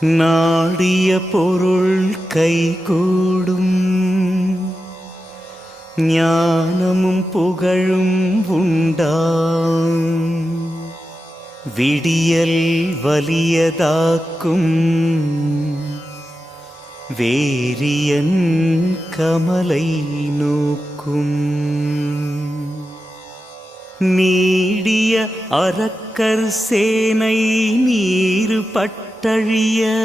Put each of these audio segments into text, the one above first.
நாடிய பொருள் கைகூடும். ஞானமும் புகழும் உண்டாம் விடியல் வலியதாக்கும். வேரியன் கமலை நோக்கும். நீடிய அரக்கர் சேனை நீரு பட்டழிய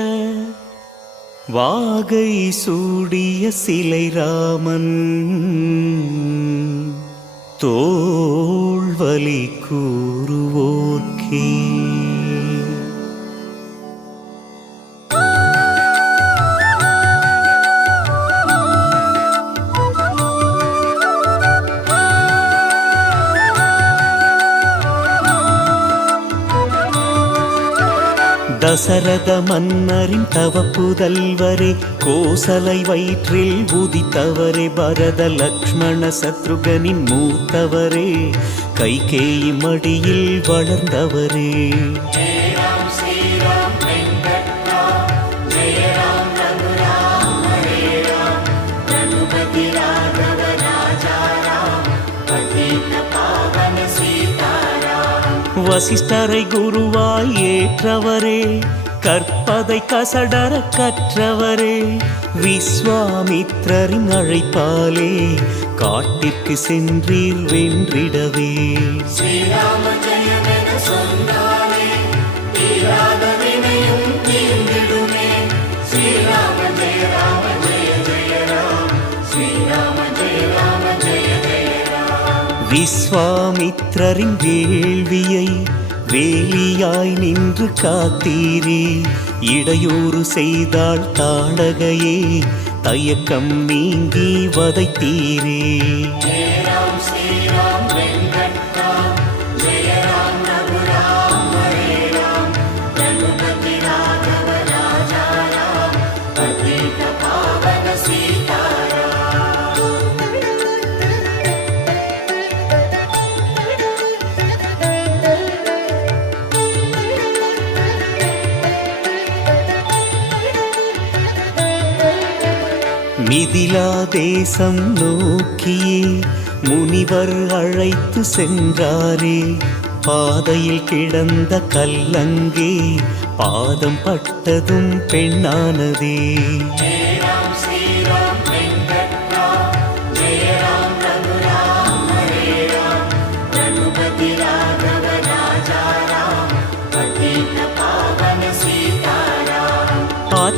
வாகை சூடிய சிலை ராமன். தோல்வலி கூறுவோர்க்கே. தசரத மன்னரின் தவப்புதல்வரே கோசலை வயிற்றில் உதித்தவரே பரத லக்ஷ்மண சத்ருகனின் மூத்தவரே கைகேயி மடியில் வளர்ந்தவரே. வசிஷ்டரை குருவாய் ஏற்றவரே கற்பதை கசடர கற்றவரே. விஸ்வாமித்ரரின் அழைப்பாலே காட்டிற்கு சென்றீர் வென்றிடவே. ஸ்ரீராம ஜெயமென விஸ்வாமித்ரின் வேள்வியை வேலியாய் நின்று காத்தீரே. இடையூறு செய்தாள் தாடகையே தயக்கம் நீங்கி வதைத்தீரே. மிதிலா தேசம் நோக்கியே முனிவர் அழைத்து சென்றாரே. பாதையில் கிடந்த கல்லங்கே பாதம் பட்டதும் பெண்ணானதே.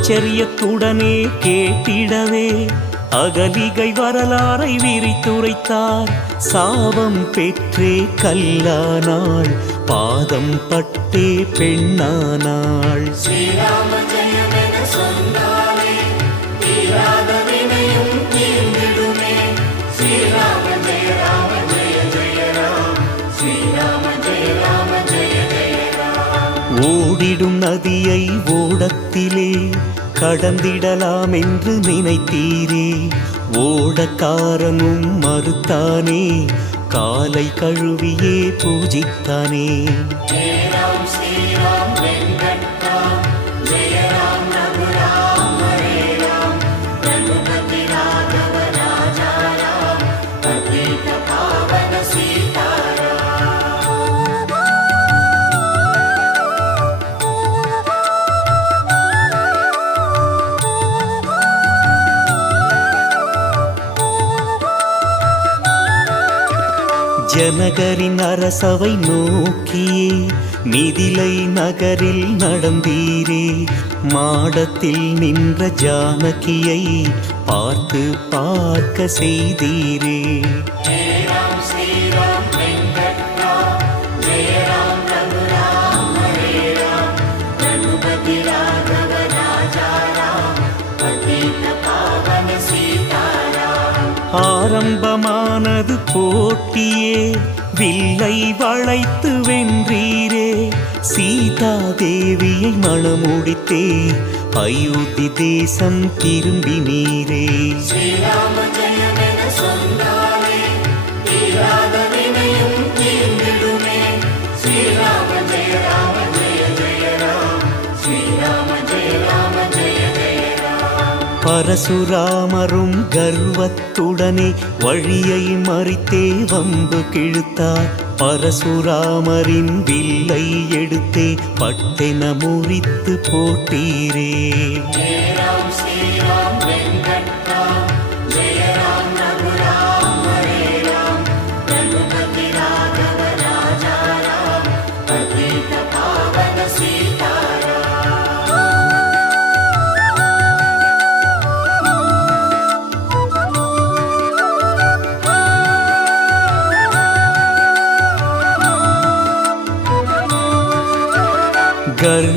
ஆச்சரியத்துடனே கேட்டிடவே அகலிகை வரலாறை விரித்துரைத்தார் சாபம் பெற்றே கல்லானாள் பாதம் பட்டே பெண்ணானாள் ஓடிடும் நதியை ஓடத்திலே கடந்திடலாம் என்று நினைத்தீரே. ஓடக்காரனும் மறுத்தானே. காலை கழுவியே பூஜித்தானே. ஜனகரின் அரசவை நோக்கியே மிதிலை நகரில் நடந்தீரே. மாடத்தில் நின்ற ஜானகியை பார்த்து பார்க்க செய்தீரே. ஜெய ராம் போட்டியே. வில்லை வளைத்து வென்றீரே. சீதா தேவியை மணமுடித்தே. அயோத்தி தேசம் திரும்பினீரே ஸ்ரீராம ஜெயமென சொன்னாலே பரசுராமரும் கர்வத்துடனே வழியை மறித்தே வம்பு கிழுத்தார். பரசுராமரின் வில்லை எடுத்தே பட்டென முறித்து போட்டீரே.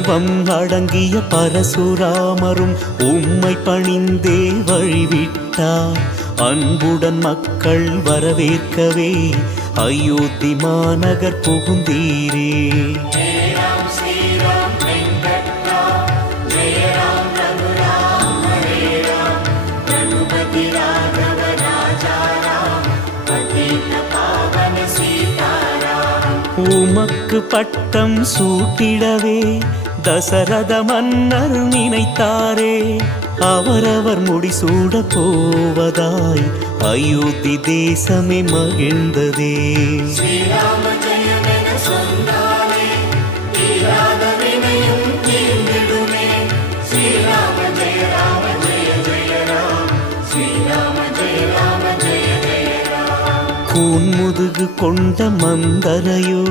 தெய்வம் அடங்கிய பரசுராமரும் உம்மை பணிந்தே வழிவிட்டார். அன்புடன் மக்கள் வரவேற்கவே அயோத்தி மாநகர் புகுந்தீரே. உமக்கு பட்டம் சூட்டிடவே தசரத மன்னர் நினைத்தாரே அவரவர் முடிசூட போவதாய் அயோத்தி தேசமே மகிழ்ந்ததே. கூன்முதுகு கொண்ட மந்தரையோ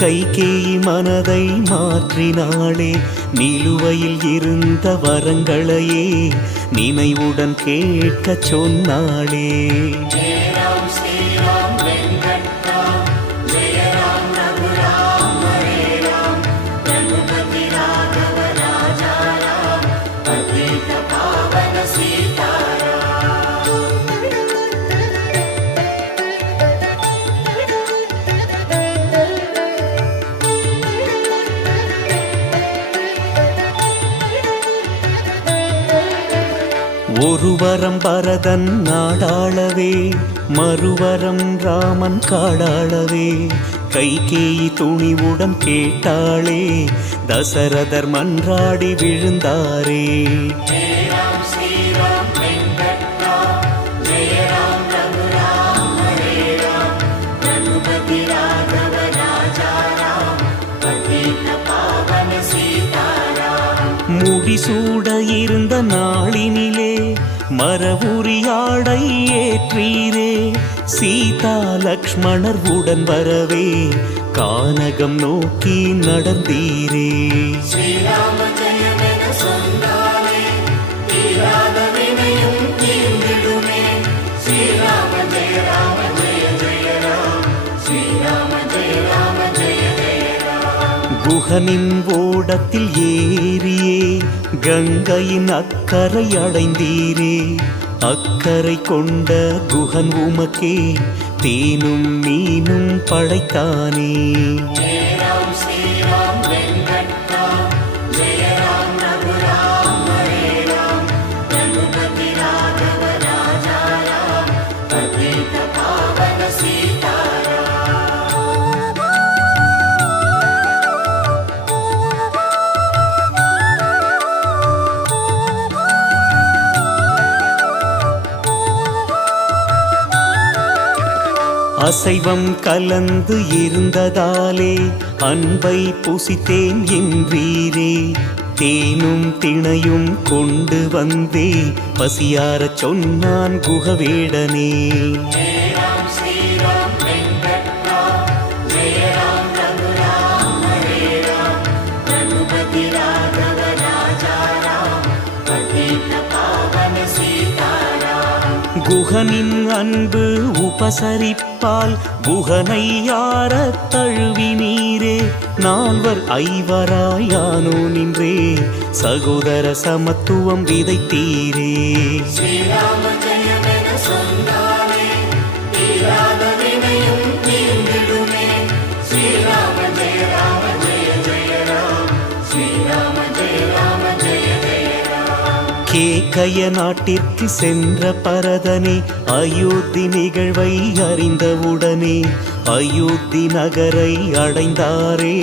கைகேயி மனதை மாற்றினாளே நிலுவையில் இருந்த வரங்களையே நினைவுடன் கேட்கச் சொன்னாளே. ஒருவரம் பரதன் நாடாளவே மறுவரம் ராமன் காடாளவே. கைகேயி துணிவுடன் கேட்டாளே தசரதர் மன்றாடி விழுந்தாரே. முடிசூட இருந்த நான் மரபுரியாடை ஏற்றீரே. சீதா லக்ஷ்மணர் உடன் வரவே கானகம் நோக்கி நடந்தீரே. குகனின் ஓடத்தில் ஏறியே கங்கையின் அக்கறை அடைந்தீரே. அக்கறை கொண்ட குகன் உமக்கே. தேனும் மீனும் படைத்தானே. அசைவம் கலந்து இருந்ததாலே அன்பை புசித்தேன் என்றீரே தேனும் திணையும் கொண்டு வந்தே பசியாரச் சொன்னான் குகவேடனே. குகனின் அன்பு உபசரிப்பால் குகனை யார தழுவி நீரே. நால்வர் ஐவராயானோ நின்றே சகோதர சமத்துவம் விதைத்தீரே. கய நாட்டிற்கு சென்ற பரதனே அயோத்தி நிகழ்வை அறிந்தவுடனே அயோத்தி நகரை அடைந்தாரே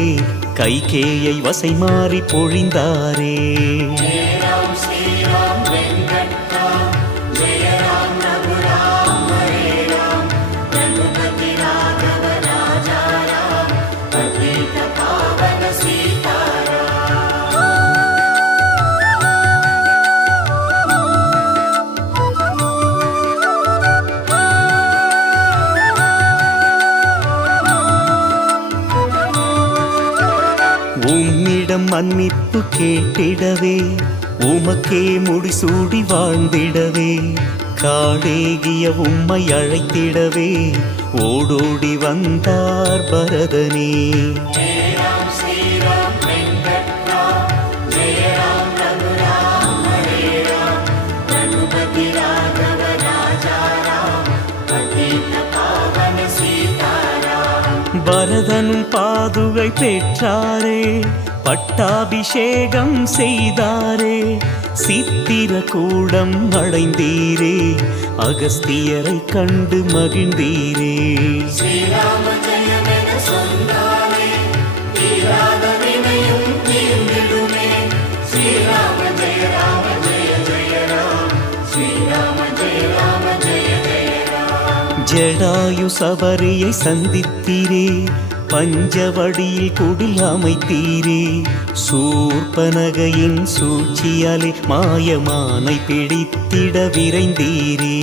கைகேயை வசை மாறி பொழிந்தாரே. கேட்டிடவே உமக்கே முடிசூடி வாழ்ந்திடவே காடேகிய உம்மை அழைத்திடவே ஓடோடி வந்தார் பரதனே. பரதனும் பாதுகை பெற்றாரே பட்டாபிஷேகம் செய்தாரே சித்திர கூடம் அடைந்தீரே அகஸ்தியரை கண்டு மகிழ்ந்தீரே. ஜடாயு சபரியை சந்தித்தீரே பஞ்சவடியில் குடில் அமைத்தீரே சூர்பனகையின் சூழ்ச்சியாலே மாயமானை பிடித்திட விரைந்தீரே.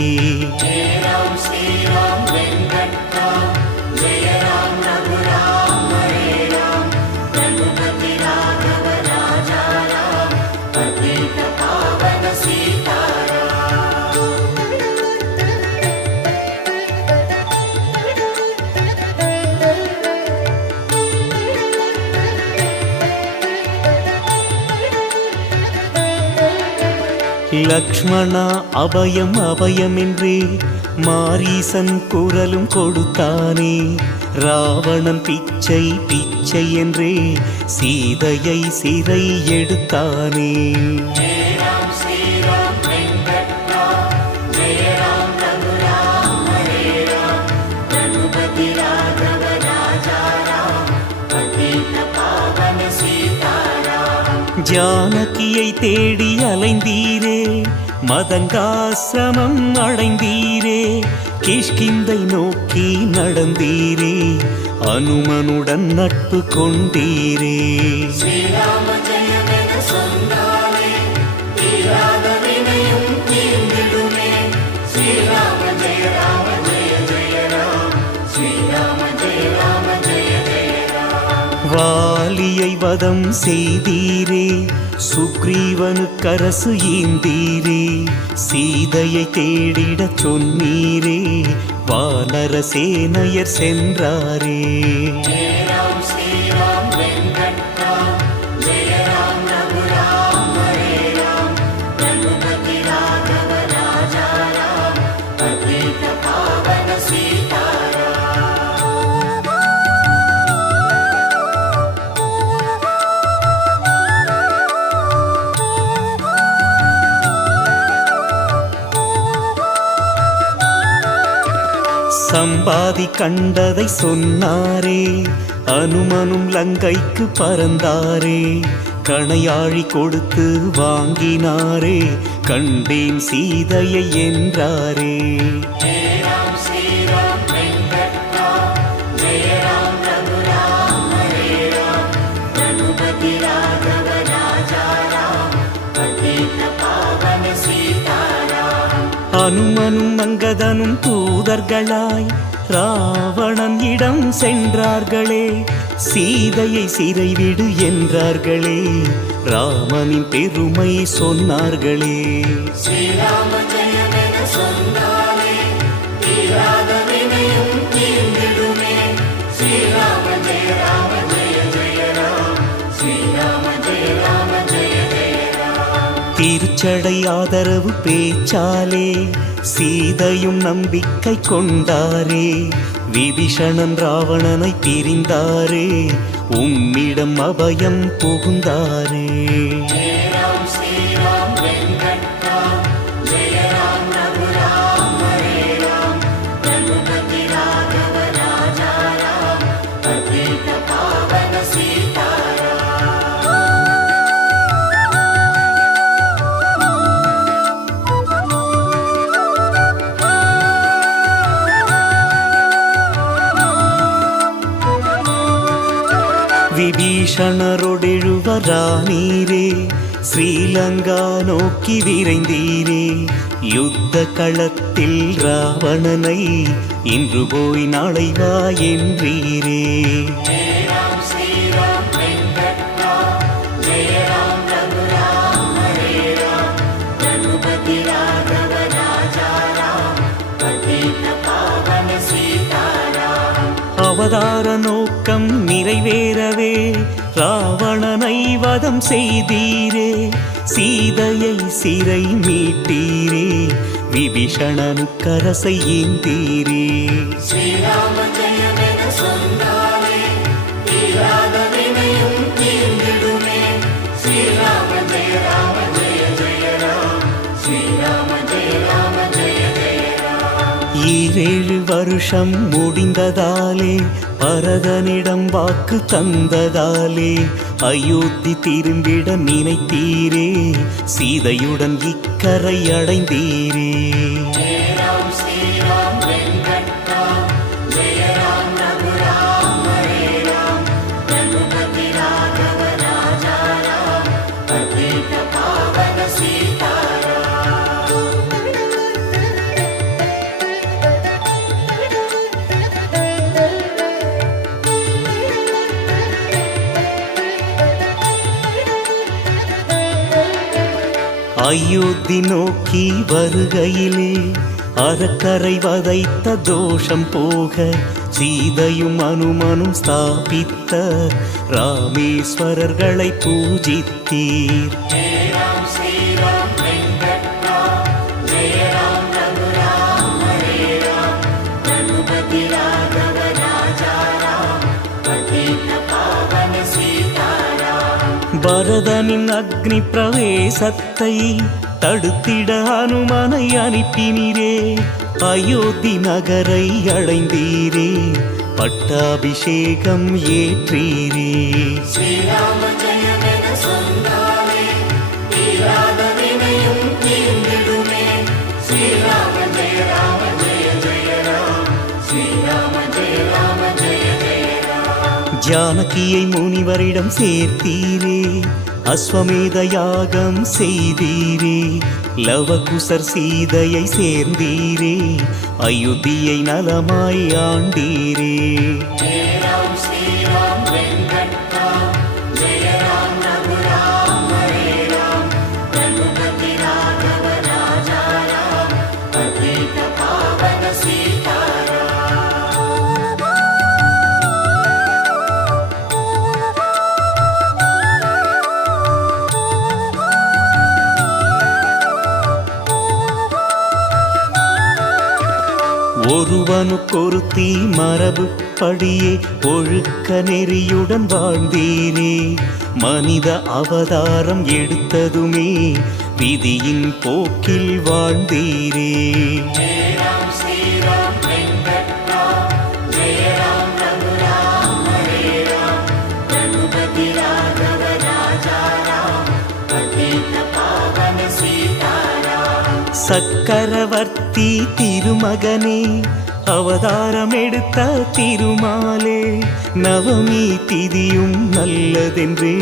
லக்ஷ்மணா அபயம் அபயமின்றி மாரீசன் குரலும் கொடுத்தானே. ராவணன் பிச்சை பிச்சை என்றே சீதையை சிறை எடுத்தானே. ஜானகியை தேடி அலைந்தீரே. மதங்காசிரமம் அடைந்தீரே கிஷ்கிந்தை நோக்கி நடந்தீரே அனுமனுடன் நட்பு கொண்டீரே. வாலியை வதம் செய்தீரே சுக்ரீவனு கரசு ஈந்தீரே சீதையை தேடிடச் சொன்னீரே வானர சேனையர் சென்றாரே. சம்பாதி கண்டதை சொன்னாரே. அனுமனும் லங்கைக்கு பறந்தாரே. கணையாழி கொடுத்து வாங்கினாரே. கண்டேன் சீதையை என்றாரே. தூதர்களாய் ராவணன் இடம் சென்றார்களே. சீதையை சிறைவிடு என்றார்களே. ராமனின் பெருமை சொன்னார்களே. திருச்சடை ஆதரவு பேச்சாலே சீதையும் நம்பிக்கை கொண்டாரே. விபீஷணன் ராவணனை பிரிந்தாரே. உம்மிடம் அபயம் புகுந்தாரே. விபீஷணரொடெழுவரா நீரே ஸ்ரீலங்கா நோக்கி விரைந்தீரே யுத்த களத்தில் ராவணனை இன்று போய் நாளை வா என்றீரே அவதார நோக்கம் நிறைவே வதம் செய்தீரே சீதையை சிறை மீட்டீரே விபீஷணனு விபீஷணனுக்கரசை ஏந்தீரே. ஸ்ரீராமன் வருஷம் முடிந்ததாலே பரதனிடம் வாக்கு தந்ததாலே அயோத்தி திரும்பிட நினைத்தீரே சீதையுடன் இக்கரை அடைந்தீரே. அயோத்தி நோக்கி வருகையிலே அறக்கரை வதைத்த தோஷம் போக சீதையும் அனுமனும் ஸ்தாபித்த ராமேஸ்வரர்களை பூஜித்தீர். பரதனின் அக்னி பிரவேசத்தை தடுத்திட அனுமனை அனுப்பினீரே. அயோத்தி நகரை அடைந்தீரே. பட்டாபிஷேகம் ஏற்றீரே. ஜானகியை முனிவரிடம் சேர்த்தீரே. அஸ்வமேத யாகம் செய்தீரே. லவகுசர் சீதையை சேர்ந்தீரே. அயோத்தியை நலமாய் ஆண்டீரே. ஒருவனுக்கொருத்தி படியே ஒழுக்க நெறியுடன் வாழ்ந்தீரே மனித அவதாரம் எடுத்ததுமே விதியின் போக்கில் வாழ்ந்தீரே சக்கரவர்த்தி திருமகனே அவதாரம் எடுத்த திருமாலே நவமி திதியும் நல்லதென்றே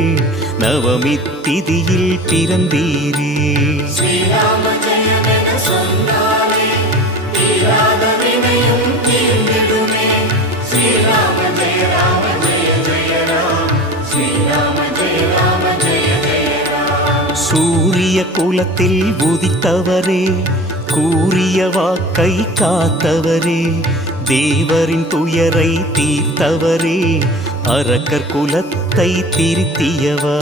நவமி திதியில் பிறந்தீரே. கூறிய குலத்தில் உதித்தவரே கூறிய வாக்கை காத்தவரே தேவரின் துயரை தீர்த்தவரே அரக்கர் குலத்தை திருத்தியவா.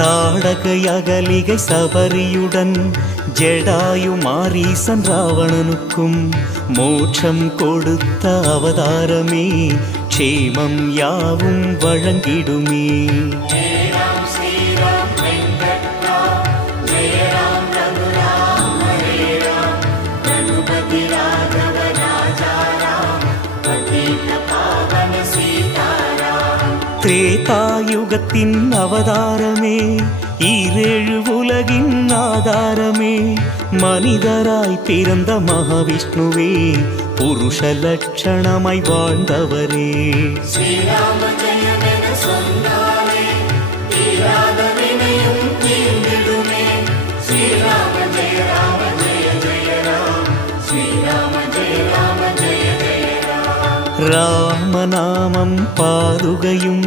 தாடகை அகலிகை சபரியுடன் ஜெடாயு மாரீசன் ராவணனுக்கும் மோட்சம் கொடுத்த அவதாரமே க்ஷேமம் யாவும் வழங்கிடுமே. முருகன் அவதாரமே ஈரேழு உலகின் ஆதாரமே மனிதராய் பிறந்த மகாவிஷ்ணுவே புருஷ லட்சணமாய் வாழ்ந்தவரே ராமநாமம் பாதுகையும்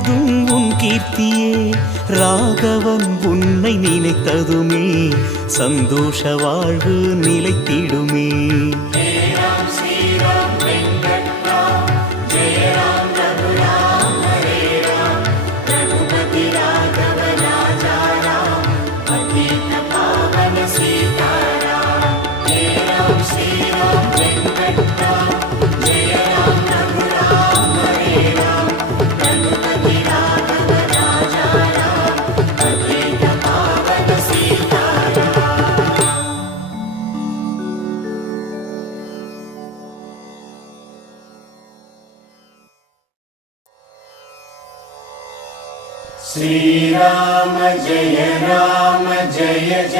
முழுதும் உன் கீர்த்தியே ராகவன் உன்னை நினைத்ததுமே சந்தோஷ வாழ்வு நிலைத்திடுமே. ஸ்ரீராம் जय